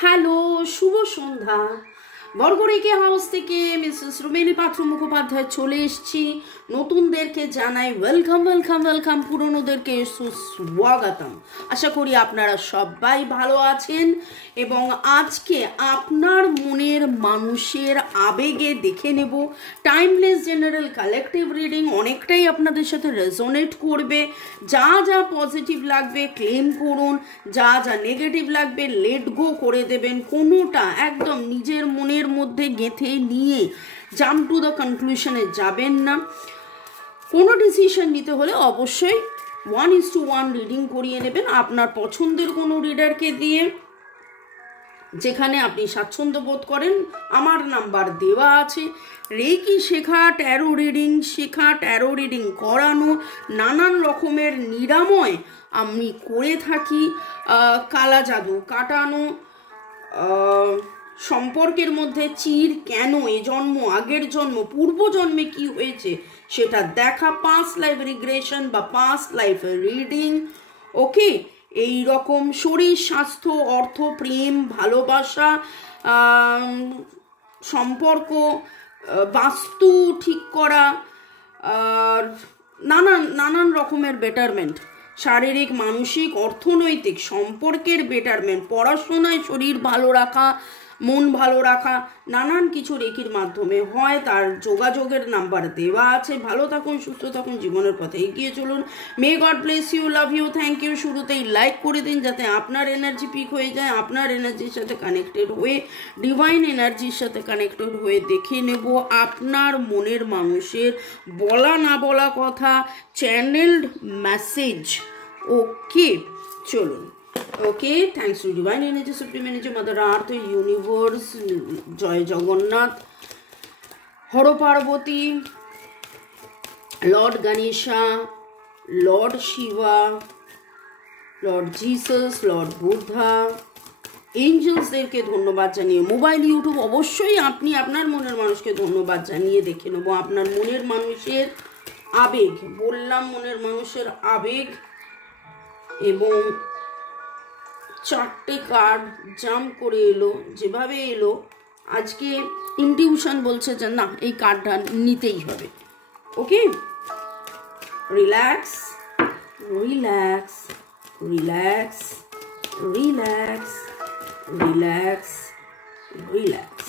Hello, শুভ সন্ধ্যা। বরগড়িকে house থেকে Mrs Rumeli পাত্র মুখোপাধ্যায় চলে এসেছি। নতুনদেরকে জানাই ওয়েলকাম ওয়েলকাম ওয়েলকাম, পুরনোদেরকে সুস্বাগতম। আশা করি আপনারা সবাই ভালো আছেন এবং আজকে আপনার মনের মানুষের আবেগে দেখে নেব টাইমলেস জেনারেল কালেকটিভ রিডিং। অনেকটাই আপনাদের সাথে রেজোনেট করবে। যা যা পজিটিভ লাগবে ক্লেম করুন, যা যা নেগেটিভ লাগবে লেট গো করে দেবেন। কোনোটা একদম নিজের মনের মধ্যে গেঁথে নিয়ে জাম্প টু দ্য কনক্লুশনে যাবেন না। কোনো ডিসিশন নিতে হলে অবশ্যই 1:1 রিডিং করিয়ে নেবেন আপনার পছন্দের কোনো রিডারকে দিয়ে, যেখানে আপনি স্বাচ্ছন্দ্য বোধ করেন। আমার নাম্বার দেওয়া আছে। রেকি শেখা, ট্যারো রিডিং করানো, নানান রকমের নিরাময় আমি করে থাকি। কালা জাদু কাটানো, সম্পর্কের মধ্যে চির কেন, এ জন্ম আগের জন্ম পূর্বজন্মে কি হয়েছে সেটা দেখা, পাস্ট লাইফ রিগ্রেশন বা পাস্ট লাইফ রিডিং। ওকে, এই রকম শরীর স্বাস্থ্য, অর্থ, প্রেম, ভালোবাসা, সম্পর্ক, বাস্তু ঠিক করা, নানান রকমের বেটারমেন্ট, শারীরিক, মানসিক, অর্থনৈতিক সম্পর্কের বেটারমেন্ট, পড়াশোনায় শরীর ভালো রাখা, মন ভালো রাখা, নানান কিছু রেকির মাধ্যমে হয়। তার যোগাযোগের নাম্বার দেওয়া আছে। ভালো থাকুন, সুস্থ থাকুন, জীবনের পথে এগিয়ে চলুন। May God bless you, love you, thank you. শুরুতেই লাইক করে দিন যাতে আপনার এনার্জি পিক হয়ে যায়। আপনার এনার্জির সাথে কানেক্টেড হয়ে, ডিভাইন এনার্জির সাথে কানেক্টেড হয়ে দেখে নেব আপনার মনের মানুষের বলা না বলা কথা, চ্যানেলড মেসেজ। ওকে, চলুন। Okay, thanks to divine energy, supreme energy, mother earth, universe, জয় Jagannath, Har Parvati, lord Ganesha, lord Shiva, lord Jesus, lord Buddha, এঞ্জেলসদেরকে ধন্যবাদ জানিয়ে, মোবাইল ইউটিউব অবশ্যই আপনি আপনার মনের মানুষকে ধন্যবাদ জানিয়ে দেখে নেব আপনার মনের মানুষের আবেগ। বললাম মনের মানুষের আবেগ, এবং 4টে কার্ড জাম্প করে এলো। যেভাবে এলো আজকে ইনটিউশন বলছে যে না, এই কার্ডটা নিতেই হবে। Okay, relax relax relax relax relax relax.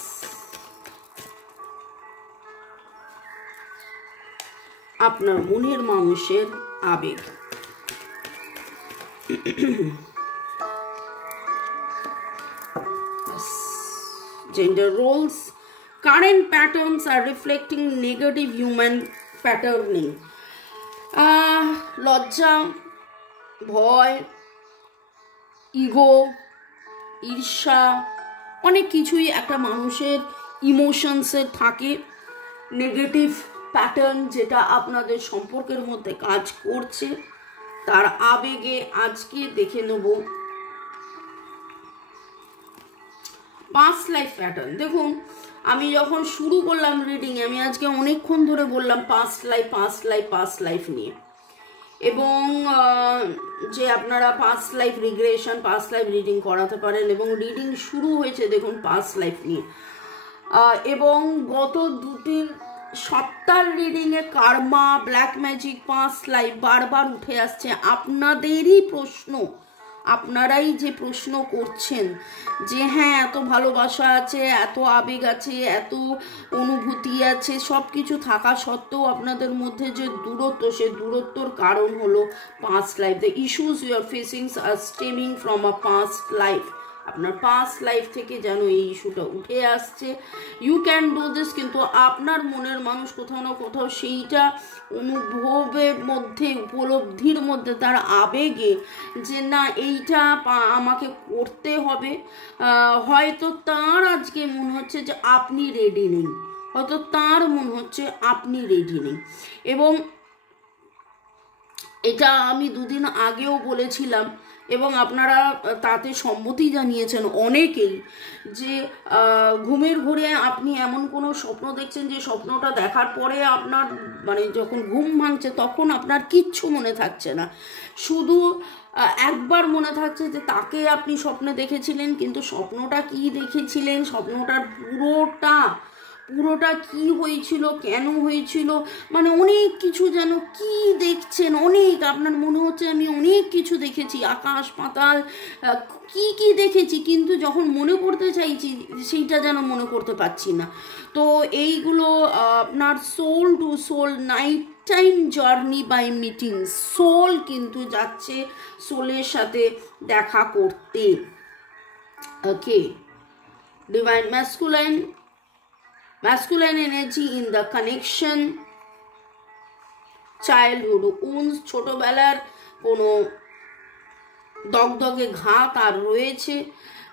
আপনার মনের মানুষের আবেগ। Gender roles. Current patterns are reflecting negative human patterning. লজ্জা, ভয়, ইগো, ঈর্ষা, অনেক কিছুই একটা মানুষের ইমোশনসের থাকে। নেগেটিভ প্যাটার্ন যেটা আপনাদের সম্পর্কের মধ্যে কাজ করছে, তার আবেগে আজকে দেখে নেব পাস্ট লাইফ প্যাটার্ন। দেখুন, আমি যখন শুরু করলাম রিডিং, আমি আজকে অনেকক্ষণ ধরে বললাম পাস্ট লাইফ নিয়ে, এবং যে আপনারা past life regression, past life reading করাতে পারেন, এবং রিডিং শুরু হয়েছে দেখুন পাস্ট লাইফ নিয়ে। এবং গত 2-3 সপ্তাহ রিডিংয়ে Karma, black magic, past life বারবার উঠে আসছে। আপনাদেরই প্রশ্ন, আপনারাই যে প্রশ্ন করছেন যে হ্যাঁ, এত ভালোবাসা আছে, এত আবেগ আছে, এত অনুভূতি আছে, সব কিছু থাকা সত্ত্বেও আপনাদের মধ্যে যে দূরত্ব, সে দূরত্বর কারণ হলো past life. The issues you are facing are stemming from a past life. আপনার পাস্ট লাইফ থেকে যেন এই ইস্যুটা উঠে আসছে। ইউ ক্যান ডু দিস, কিন্তু আপনার মনের মানুষ কোথাও না কোথাও সেইটা অনুভবের মধ্যে, উপলব্ধির মধ্যে, তার আবেগে যে না, এইটা আমাকে করতে হবে। হয়তো তার আজকে মনে হচ্ছে যে আপনি রেডি নেই, হয়তো তার মনে হচ্ছে আপনি রেডি নেই। এবং এটা আমি 2 দিন আগেও বলেছিলাম, এবং আপনারা তাতে সম্মতি জানিয়েছেন অনেকেই, যে ঘুমের ঘোরে আপনি এমন কোনো স্বপ্ন দেখছেন যে স্বপ্নটা দেখার পরে আপনার মানে যখন ঘুম ভাঙছে তখন আপনার কিচ্ছু মনে থাকছে না, শুধু একবার মনে থাকছে যে তাকে আপনি স্বপ্নে দেখেছিলেন, কিন্তু স্বপ্নটা কি দেখেছিলেন, স্বপ্নটার পুরোটা কি হয়েছিল, কেন হয়েছিল, মানে অনেক কিছু যেন কি দেখছেন, অনেক আপনার মনে হচ্ছে আমি অনেক কিছু দেখেছি, আকাশ পাতাল কি কি দেখেছি, কিন্তু যখন মনে করতে চাইছি সেইটা যেন মনে করতে পারছি না। তো এইগুলো আপনার soul to soul night time journey by meeting, soul কিন্তু যাচ্ছে সোলের সাথে দেখা করতে। Okay, divine masculine energy in the connection, childhood wounds, ছোটবেলার কোনো দগদগে ঘা তার রয়েছে,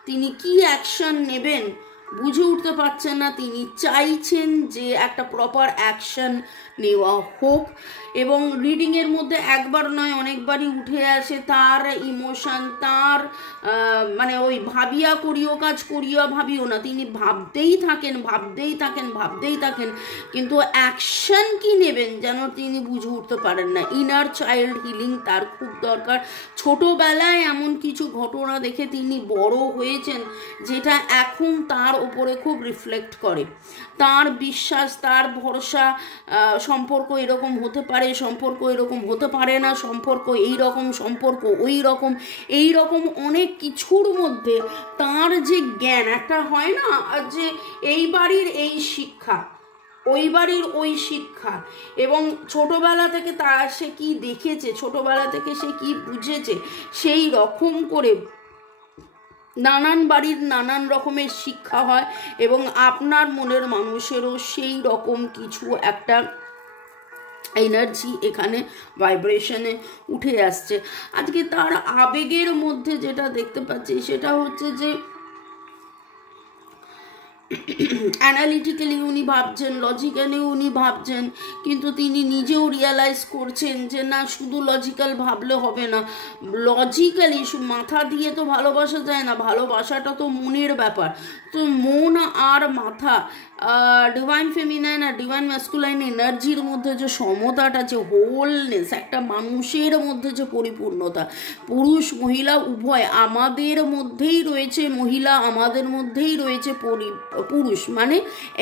তিনি কি অ্যাকশন নেবেন বুঝে উঠতে পারছেন না, তিনি চাইছেন যে একটা প্রপার অ্যাকশন নেওয়া হোক। এবং রিডিংয়ের মধ্যে একবার নয় অনেকবারই উঠে আসে তার ইমোশন, তার মানে ওই ভাবিয়া করিও কাজ করিয়া ভাবিও না, তিনি ভাবতেই থাকেন, কিন্তু অ্যাকশন কি নেবেন যেন তিনি বুঝে উঠতে পারেন না। ইনার চাইল্ড হিলিং তার খুব দরকার। ছোটবেলায় এমন কিছু ঘটনা দেখে তিনি বড় হয়েছেন যেটা এখন তার উপরে খুব রিফ্লেক্ট করে, তার বিশ্বাস, তার ভরসা, সম্পর্ক এরকম হতে পারে, সম্পর্ক এরকম হতে পারে না, সম্পর্ক এই রকম, সম্পর্ক ওই রকম, এই রকম অনেক কিছুর মধ্যে তার যে জ্ঞান, একটা হয় না যে এই বাড়ির এই শিক্ষা, ওই বাড়ির ওই শিক্ষা, এবং ছোটবেলা থেকে সে কি দেখেছে, ছোটবেলা থেকে সে কি বুঝেছে, সেই রকম করে নানান বাড়ির নানান রকমের শিক্ষা হয়। এবং আপনার মনের মানুষেরও সেই রকম কিছু একটা এনার্জি এখানে ভাইব্রেশনে উঠে আসছে। আজকে তার আবেগের মধ্যে যেটা দেখতে পাচ্ছি সেটা হচ্ছে যে অ্যানালিটিক্যালি উনি ভাবছেন, লজিক্যালি উনি ভাবছেন, কিন্তু তিনি নিজেও রিয়ালাইজ করছেন যে না, শুধু লজিক্যাল ভাবলে হবে না, লজিক্যালি মাথা দিয়ে তো ভালোবাসা যায় না, ভালোবাসাটা তো মনের ব্যাপার। তো মন আর মাথা, ডিভাইন ফেমিনাইন আর ডিভাইন ম্যাসকুলাইন এনার্জির মধ্যে যে সমতাটা, যে হোলনেস, একটা মানুষের মধ্যে যে পরিপূর্ণতা, পুরুষ মহিলা উভয় আমাদের মধ্যেই রয়েছে, মহিলা আমাদের মধ্যেই রয়েছে, পুরুষ মানে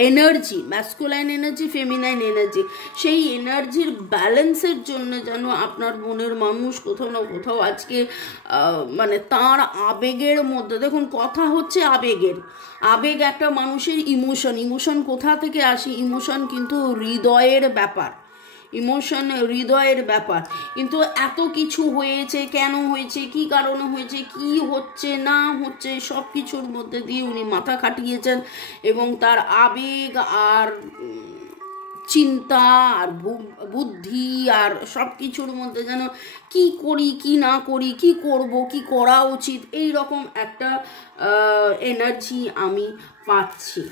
energy, masculine energy, feminine energy, সেই এনার্জির ব্যালেন্সের জন্য যেন আপনার মনের মানুষ কোথাও না কোথাও আজকে মানে তার আবেগের মধ্যে, দেখুন কথা হচ্ছে আবেগের, আবেগ একটা মানুষের ইমোশন কোথা থেকে আসে, ইমোশন কিন্তু হৃদয়ের ব্যাপার, হৃদয়ের ব্যাপার। কিন্তু এত কিছু হয়েছে, কেন হয়েছে, কি কারণে হয়েছে, কি হচ্ছে না হচ্ছে, সব কিছুর মধ্যে দিয়ে উনি মাথা খাটিয়েছেন, এবং তার আবেগ আর চিন্তা আর বুদ্ধি আর সব কিছুর মধ্যে যেন কি করি কি না করি, কি করব, কি করা উচিত, এই রকম একটা এনার্জি আমি পাচ্ছি।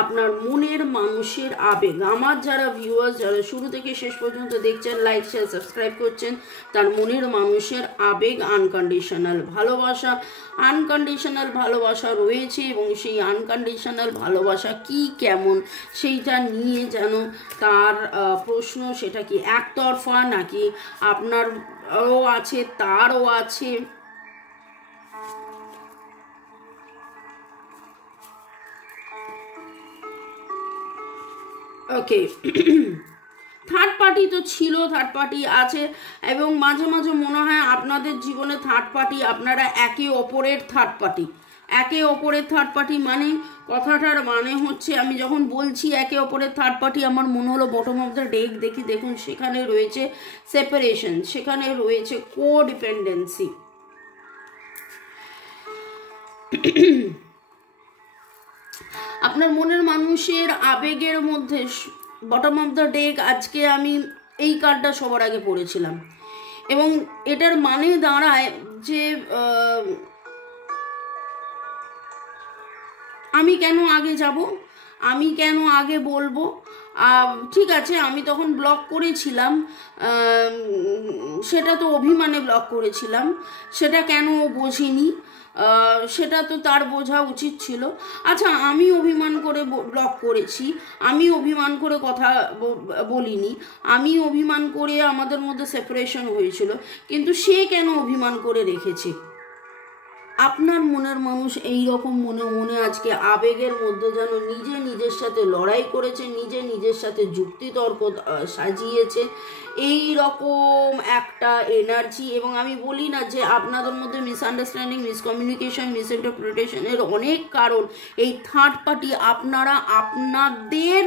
আপনার মনের মানুষের আবেগ, আমার যারা ভিউয়ার্স, যারা শুরু থেকে শেষ পর্যন্ত দেখছেন, লাইক শেয়ার সাবস্ক্রাইব করছেন, তার মনের মানুষের আবেগ আনকন্ডিশনাল ভালোবাসা রয়েছে, এবং সেই আনকন্ডিশনাল ভালোবাসা কি, কেমন, সেইটা নিয়ে যেন তার প্রশ্ন, সেটা কি একতরফা নাকি আপনারও আছে, তারও আছে। ওকে, থার্ড পার্টি তো ছিল, থার্ড পার্টি আছে, এবং মাঝে মাঝে মনে হয় আপনাদের জীবনে থার্ড পার্টি, আপনারা একে অপরের থার্ড পার্টি, মানে কথাটার মানে হচ্ছে, আমি যখন বলছি একে অপরের থার্ড পার্টি, আমার মনে হলো বটম অফ দ্য ডেক দেখি, দেখুন সেখানে রয়েছে সেপারেশন, সেখানে রয়েছে কোডিপেন্ডেন্সি। আপনার মনের মানুষের আবেগের মধ্যে বটম অফ দ্য ডেক, আজকে আমি এই কার্ডটা সবার আগে পড়েছিলাম, এবং এটার মানে দাঁড়ায় যে আমি কেন আগে যাব, আমি কেন আগে বলবো, ঠিক আছে, আমি তখন ব্লক করেছিলাম, সেটা তো অভিমানে ব্লক করেছিলাম, সেটা কেন বোঝেনি, সেটা তো তার বোঝা উচিত ছিল। আচ্ছা, আমি অভিমান করে ব্লক করেছি, আমি অভিমান করে কথা বলিনি, আমি অভিমান করে আমাদের মধ্যে সেপারেশন হয়েছিল, কিন্তু সে কেন অভিমান করে রেখেছে? আপনার মনের মানুষ এই রকম মনে মনে আজকে আবেগের মধ্যে যেন নিজে নিজের সাথে লড়াই করেছে, নিজে নিজের সাথে যুক্তিতর্ক সাজিয়েছে, এই রকম একটা এনার্জি। এবং আমি বলি না যে আপনাদের মধ্যে মিসআন্ডারস্ট্যান্ডিং, মিসকমিউনিকেশন, মিসইন্টারপ্রিটেশনের অনেক কারণ এই থার্ড পার্টি, আপনারা আপনাদের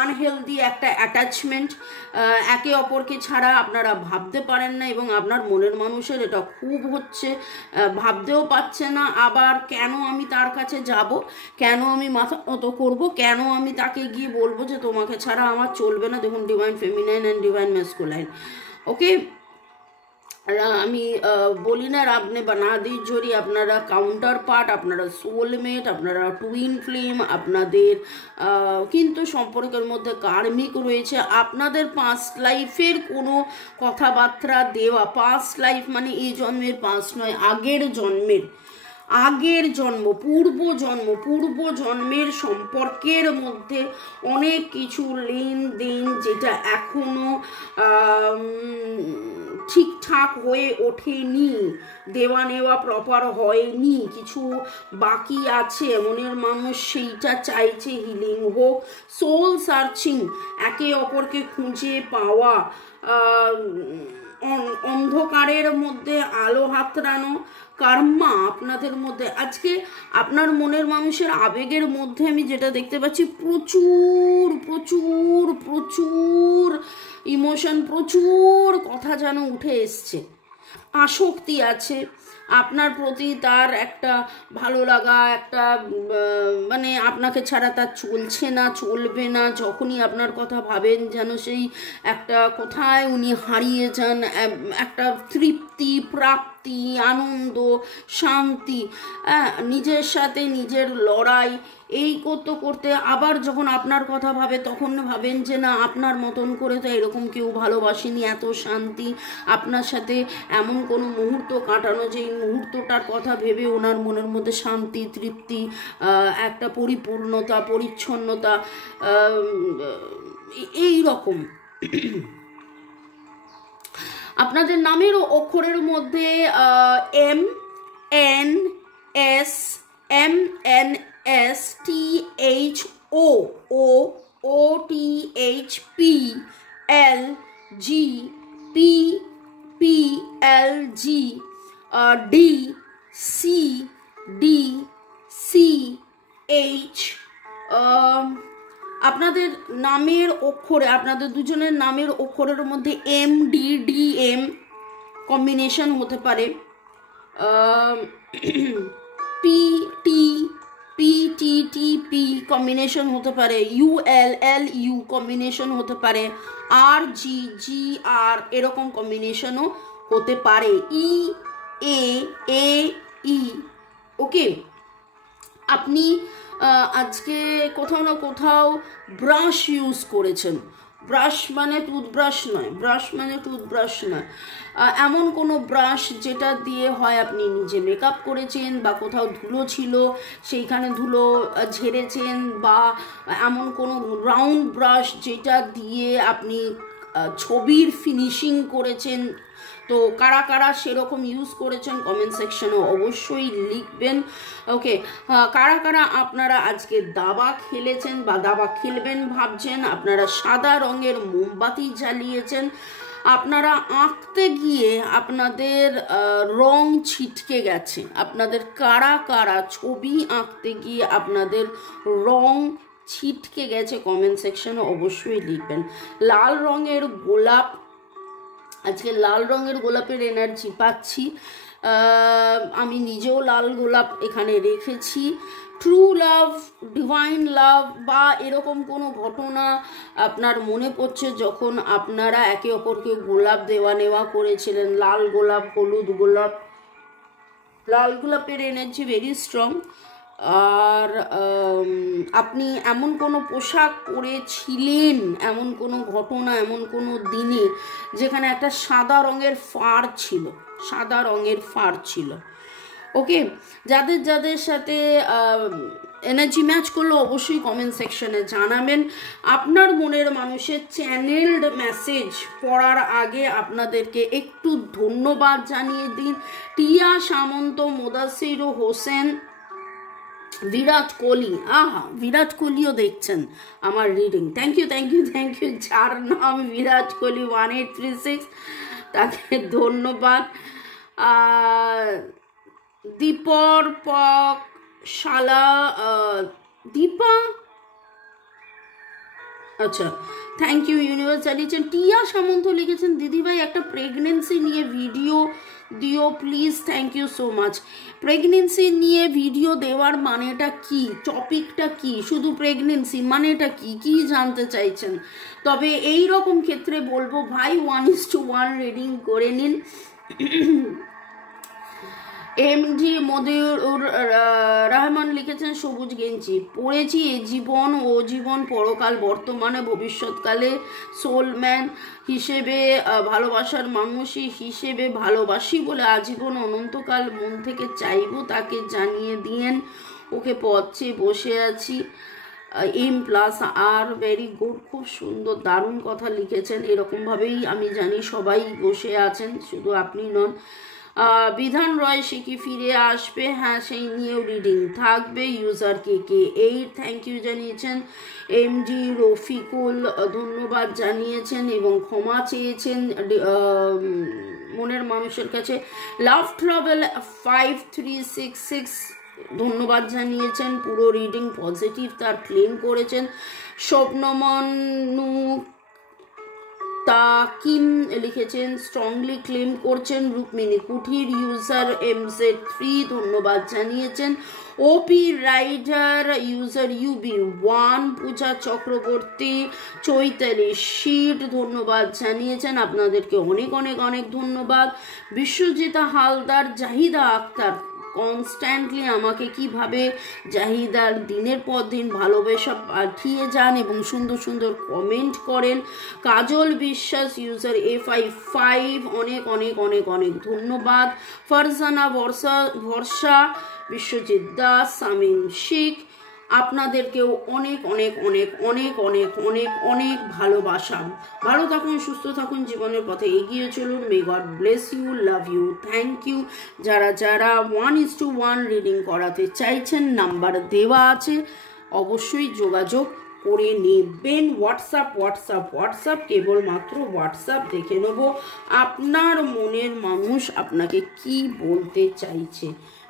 আনহেলদি একটা অ্যাটাচমেন্ট, একে অপরকে ছাড়া আপনারা ভাবতে পারেন না, এবং আপনার মনের মানুষের এটা খুব হচ্ছে, ভাবতেও পারছে না। আবার কেন আমি তার কাছে যাব, কেন আমি মাথা নত করবো, কেন আমি তাকে গিয়ে বলবো যে তোমাকে ছাড়া আমার চলবে না। দেখুন, divine feminine and divine masculine, okay. আমি বলি না আপনি বানা দিই জোরি, আপনারা কাউন্টার পার্ট, আপনারা সোলমেট, আপনারা টুইন ফ্লেম, আপনাদের কিন্তু সম্পর্কের মধ্যে কার্মিক রয়েছে। আপনাদের পাস্ট লাইফের কোনো কথাবার্তা দেওয়া, পাস্ট লাইফ মানে এই জন্মের পাস্ট নয়, আগের জন্ম, পূর্ব জন্মের সম্পর্কের মধ্যে অনেক কিছু লেনদেন যেটা এখনো ঠিকঠাক হয়ে ওঠেনি, দেওয়া নেওয়া প্রপার হয়নি, কিছু বাকি আছে, মনের মানুষ সেইটা চাইছে হিলিং হোক, সোল সার্চিং, একে অপরকে খুঁজে পাওয়া, অন্ধকারের মধ্যে আলো হাতড়ানো, কর্মা আপনাদের মধ্যে আজকে আপনার মনের মানুষের আবেগের মধ্যে আমি যেটা দেখতে পাচ্ছি, প্রচুর প্রচুর প্রচুর ইমোশন, প্রচুর কথা যেন উঠে এসছে, আসক্তি আছে আপনার প্রতি, তার একটা ভালো লাগা, একটা মানে আপনাকে ছাড়া তার চলছে না, চলবে না, যখনই আপনার কথা ভাবেন যেন সেই একটা কোথায় উনি হারিয়ে যান, একটা তৃপ্তি, প্রাপ্তি, আনন্দ, শান্তি, নিজের সাথে নিজের লড়াই, এই করতে করতে আবার যখন আপনার কথা ভাবে তখন ভাবেন যে না, আপনার মতন করে তো এরকম কেউ ভালোবাসেনি, এত শান্তি, আপনার সাথে এমন কোনো মুহূর্ত কাটানো যে এই মুহূর্তটার কথা ভেবে ওনার মনের মধ্যে শান্তি, তৃপ্তি, একটা পরিপূর্ণতা, পরিচ্ছন্নতা, এই রকম। আপনাদের নামের অক্ষরের মধ্যে MNSTHOOTHPLGPPLG, আপনাদের নামের অক্ষরে, আপনাদের দুজনের নামের অক্ষরের মধ্যে MDDM কম্বিনেশন হতে পারে, PTTP কম্বিনেশন হতে পারে, ULLU কম্বিনেশন হতে পারে, RGGR এরকম কম্বিনেশনও হতে পারে, EAAE, ওকে। আপনি আজকে কোথাও না কোথাও ব্রাশ ইউজ করেছেন, ব্রাশ মানে টুথব্রাশ নয়, ব্রাশ মানে টুথব্রাশ নয়, এমন কোনো ব্রাশ যেটা দিয়ে হয় আপনি নিজে মেকআপ করেছেন, বা কোথাও ধুলো ছিল সেইখানে ধুলো ঝেড়েছেন, বা এমন কোনো রাউন্ড ব্রাশ যেটা দিয়ে আপনি ছবির ফিনিশিং করেছেন। তো কারা কারা সেরকম ইউজ করেছেন কমেন্ট সেকশনে অবশ্যই লিখবেন, ওকে। কারা কারা আপনারা আজকে দাবা খেলেছেন বা দাবা খেলবেন ভাবছেন, আপনারা সাদা রঙের মোমবাতি জ্বালিয়েছেন, আপনারা আঁকতে গিয়ে আপনাদের রং ছিটকে গেছে, আপনাদের কারা কারা ছবি আঁকতে গিয়ে আপনাদের রং ছিটকে গেছে কমেন্ট সেকশনে অবশ্যই লিখবেন। লাল রঙের গোলাপ, আজকে লাল রঙের গোলাপের এনার্জি পাচ্ছি, আমি নিজেও লাল গোলাপ এখানে রেখেছি। ট্রু লাভ, ডিভাইন লাভ, বা এরকম কোনো ঘটনা আপনার মনে পড়ছে যখন আপনারা একে অপরকে গোলাপ দেওয়া নেওয়া করেছিলেন, লাল গোলাপ, হলুদ গোলাপ, লাল গোলাপের এনার্জি ভেরি স্ট্রং। আর আপনি এমন কোনো পোশাক পরেছিলেন, এমন কোনো ঘটনা, এমন কোনো দিনে যেখানে একটা সাদা রঙের ফার ছিল, সাদা রঙের ফার ছিল। ওকে, যাদের যাদের সাথে এনার্জি ম্যাচ করলো অবশ্যই কমেন্ট সেকশনে জানাবেন। আপনার মনের মানুষের চ্যানেলড মেসেজ পড়ার আগে আপনাদেরকে একটু ধন্যবাদ জানিয়ে দিন। টিয়া সামন্ত, মোদাসির হোসেন, বিরাট কোহলি, আহা বিরাট কোহলিও দেখছেন আমার reading, thank you thank you thank you. যার নাম বিরাট কোহলি 1836, তাকে ধন্যবাদ। দীপর পক শালা, দীপা, আচ্ছা থ্যাংক ইউ। ইউনিভার্স লিখেছেন, টিয়া সামন্ত লিখেছেন, দিদিভাই একটা প্রেগনেন্সি নিয়ে ভিডিও দিও please, thank you so much. Pregnancy নিয়ে ভিডিও দেওয়ার মানেটা কি, টপিকটা কি, শুধু প্রেগনেন্সি মানেটা কি, কি জানতে চাইছেন? তবে এই রকম ক্ষেত্রে বলবো ভাই 1:1 রিডিং করে নিন। এমডি মদিউর রহমান লিখেছেন, সবুজ গেঞ্জি পড়েছি, এ জীবন ও জীবন, পরকাল, বর্তমানে ভবিষ্যৎকালে সোলম্যান হিসেবে, ভালোবাসার মানুষই হিসেবে ভালোবাসি বলে আজীবন অনন্তকাল মন থেকে চাইব, তাকে জানিয়ে দিয়েন ওকে পথ চেয়ে বসে আছি। এম প্লাস আর, ভেরি গুড, খুব সুন্দর দারুণ কথা লিখেছেন। এরকমভাবেই আমি জানি সবাই বসে আছেন, শুধু আপনি নন। বিধান রয় সে কি ফিরে আসবে, হ্যাঁ সেই নিয়েও রিডিং থাকবে। ইউজার কে 8 থ্যাংক ইউ জানিয়েছেন। এমডি রফিকুল ধন্যবাদ জানিয়েছেন এবং ক্ষমা চেয়েছেন মনের মানুষের কাছে। লাভ ট্রাভেল 5366 ধন্যবাদ জানিয়েছেন, পুরো রিডিং পজিটিভ তার ক্লেম করেছেন। স্বপ্নমনু তাকিম লিখেছেন, স্ট্রংলি ক্লেম করছেন। রুক্মিণী কুঠির ইউজার MZ3 ধন্যবাদ জানিয়েছেন। ওপি রাইডার ইউজার UB1, পূজা চক্রবর্তী, চৈতালি শীট ধন্যবাদ জানিয়েছেন, আপনাদেরকে অনেক অনেক অনেক ধন্যবাদ। বিশ্বজিতা হালদার, জাহিদা আক্তার কনস্ট্যান্টলি আমাকে কিভাবে জাহিদার দিনের পর দিন ভালোবাসা পাঠিয়ে যান এবং সুন্দর সুন্দর কমেন্ট করেন। কাজল বিশ্বাস ইউজার FI5 অনেক অনেক অনেক অনেক ধন্যবাদ। ফারজানা ভরসা, বিশ্বজিৎ দাস, সামিম শেখ, আপনাদেরকেও অনেক অনেক অনেক অনেক অনেক অনেক অনেক ভালোবাসা। ভালো থাকুন, সুস্থ থাকুন, জীবনের পথে এগিয়ে চলুন। May God bless you, love you, thank you. যারা যারা 1:1 রিডিং করাতে চাইছেন নাম্বার দেওয়া আছে, অবশ্যই যোগাযোগ করে নেবেন। হোয়াটসঅ্যাপ কেবলমাত্র হোয়াটসঅ্যাপ দেখে নেব আপনার মনের মানুষ আপনাকে কি বলতে চাইছে।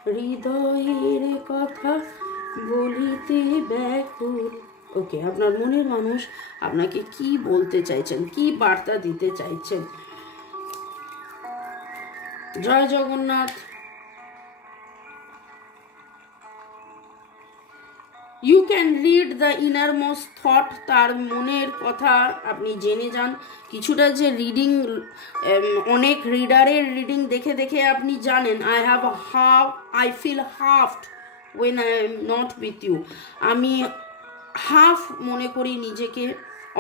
হৃদয়ের কথা বলিতে ব্যাকুল, ওকে, আপনার মনের মানুষ আপনাকে কি বলতে চাইছেন, কি বার্তা দিতে চাইছেন। জয় Jagannath. You can read the innermost thought, তার মনের কথা আপনি জেনে যান। কিছুটা যে রিডিং, অনেক রিডারের রিডিং দেখে দেখে আপনি জানেন I feel halved when I am not with you, আমি হাফ মনে করি নিজেকে,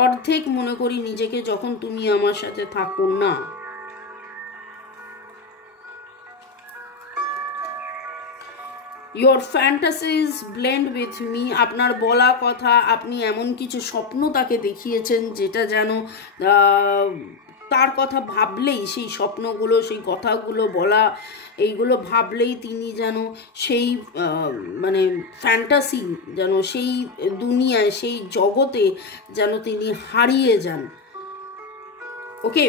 অর্ধেক মনে করি নিজেকে যখন তুমি আমার সাথে থাকো না। Your fantasies blend with me, আপনার বলা কথা, আপনি এমন কিছু স্বপ্ন তাকে দেখিয়েছেন যেটা যেন তার কথা ভাবলেই, সেই স্বপ্নগুলো, সেই কথাগুলো বলা, এইগুলো ভাবলেই তিনি যেন সেই মানে ফ্যান্টাসি, যেন সেই দুনিয়ায়, সেই জগতে যেন তিনি হারিয়ে যান। Okay,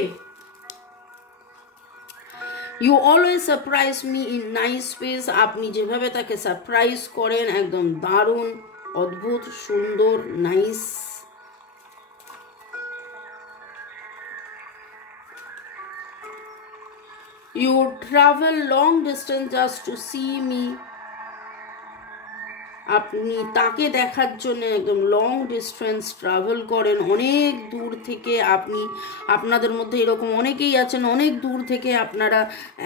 you always surprise me in nice ways, আপনি যেভাবে তাকে সারপ্রাইজ করেন একদম দারুণ, অদ্ভুত, সুন্দর, nice. You travel long distance just to see me. আপনি তাকে দেখার জন্য একদম লং ডিস্টেন্স ট্রাভেল করেন, অনেক দূর থেকে আপনি, আপনাদের মধ্যে এরকম অনেকেই আছেন, অনেক দূর থেকে আপনারা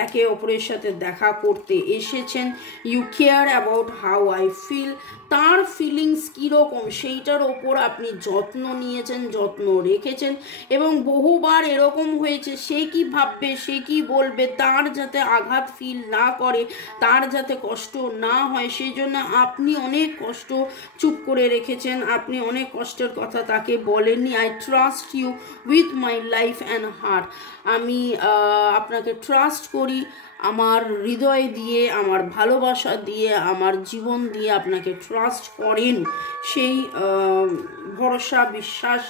একে অপরের সাথে দেখা করতে এসেছেন। You care about how I feel, তার ফিলিংস কীরকম সেইটার ওপর আপনি যত্ন নিয়েছেন, যত্ন রেখেছেন। এবং বহুবার এরকম হয়েছে সে কি ভাববে, সে কি বলবে, তার যাতে আঘাত ফিল না করে, তার যাতে কষ্ট না হয়, সেই জন্য আপনি অনেক কষ্ট চুপ করে রেখেছেন, আপনি অনেক কষ্টের কথা তাকে বলেননি। I trust you with my life and heart, আমি আপনাকে ট্রাস্ট করি আমার হৃদয় দিয়ে, আমার ভালোবাসা দিয়ে, আমার জীবন দিয়ে আপনাকে ট্রাস্ট করেন। সেই ভরসা বিশ্বাস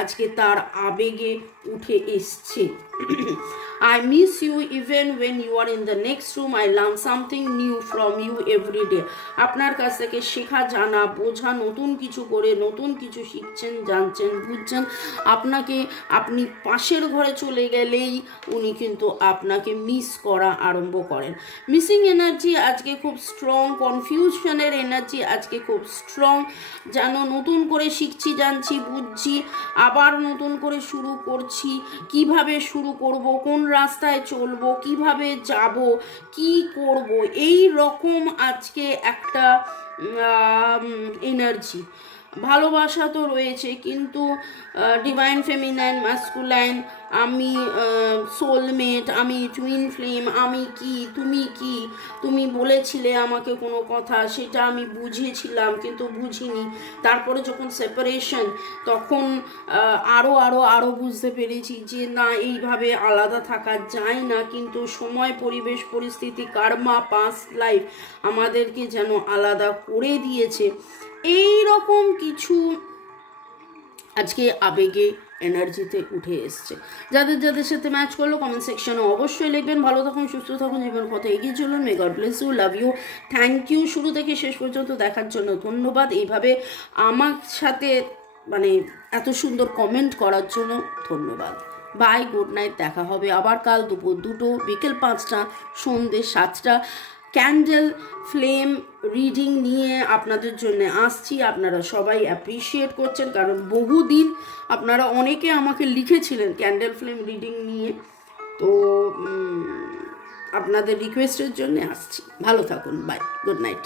আজকে তার আবেগে উঠে এসছে। I miss you even when you are in the next room. I learn something new from you every day. আপনার কাছ থেকে শেখা, জানা, বোঝা, নতুন কিছু করে নতুন কিছু শিখছেন, জানছেন, বুঝছেন। আপনাকে, আপনি পাশের ঘরে চলে গেলেই উনি কিন্তু আপনাকে মিস করা আরম্ভ করেন। মিসিং এনার্জি আজকে খুব স্ট্রং, কনফিউশনের এনার্জি আজকে খুব স্ট্রং। যেন নতুন করে শিখছি, জানছি, বুঝছি, আবার নতুন করে শুরু করছি, কিভাবে শুরু করব, কোন রাস্তায় চলবো, কিভাবে যাব, কি করব, এই রকম আজকে একটা এনার্জি। ভালোবাসা তো রয়েছে, কিন্তু ডিভাইন ফেমিনাইন, ম্যাসকুলাইন, আমি সোলমেট, আমি টুইন ফ্লেম, আমি কি, তুমি বলেছিলে আমাকে কোনো কথা, সেটা আমি বুঝেছিলাম কিন্তু বুঝিনি। তারপরে যখন সেপারেশন, তখন আরও বুঝতে পেরেছি যে না, এইভাবে আলাদা থাকা যায় না। কিন্তু সময়, পরিবেশ, পরিস্থিতি, কার্মা, পাস্ট লাইফ আমাদেরকে যেন আলাদা করে দিয়েছে। এই রকম কিছু আজকে আবেগে, এনার্জিতে উঠে এসছে। যাদের যাদের সাথে ম্যাচ করলো কমেন্ট সেকশনে অবশ্যই লিখবেন। ভালো থাকুন, সুস্থ থাকুন, জীবন পথে এগিয়ে চলুন। May God bless you, love you, thank you শুরু থেকে শেষ পর্যন্ত দেখার জন্য ধন্যবাদ। এইভাবে আমার সাথে মানে এত সুন্দর কমেন্ট করার জন্য ধন্যবাদ। বাই, গুড নাইট, দেখা হবে আবার কাল দুপুর 2টো, বিকেল 5টা, সন্ধ্যে 7টা ক্যান্ডেল ফ্লেম রিডিং নিয়ে আপনাদের জন্য আসছি। আপনারা সবাই অ্যাপ্রিসিয়েট করছেন, কারণ বহুদিন আপনারা অনেকে আমাকে লিখেছিলেন ক্যান্ডেল ফ্লেম রিডিং নিয়ে। তো আপনাদের রিকোয়েস্টের জন্য আসছি। ভালো থাকুন, বাই, গুড নাইট।